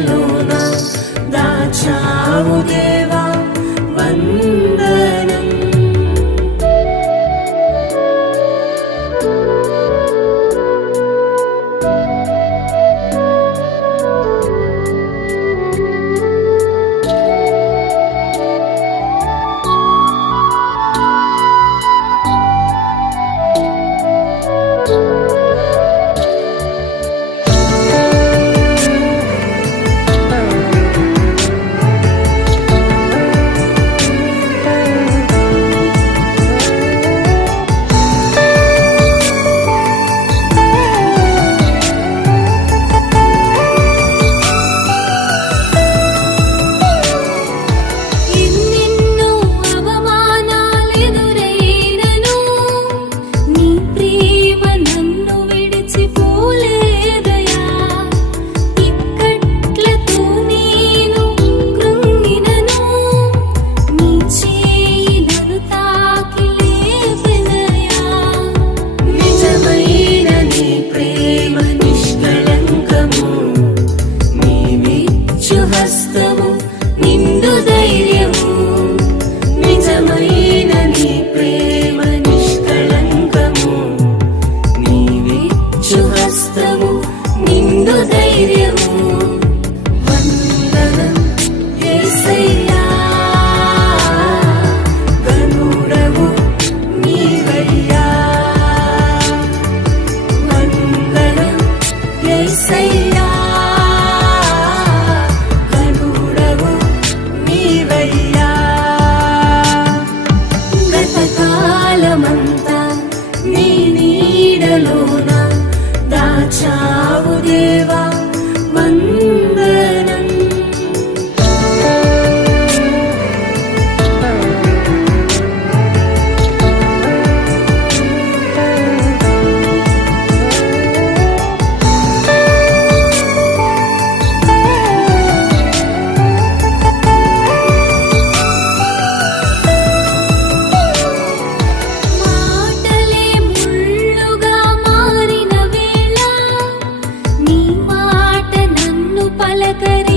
గుహలోన దాచావు దేవా. the कर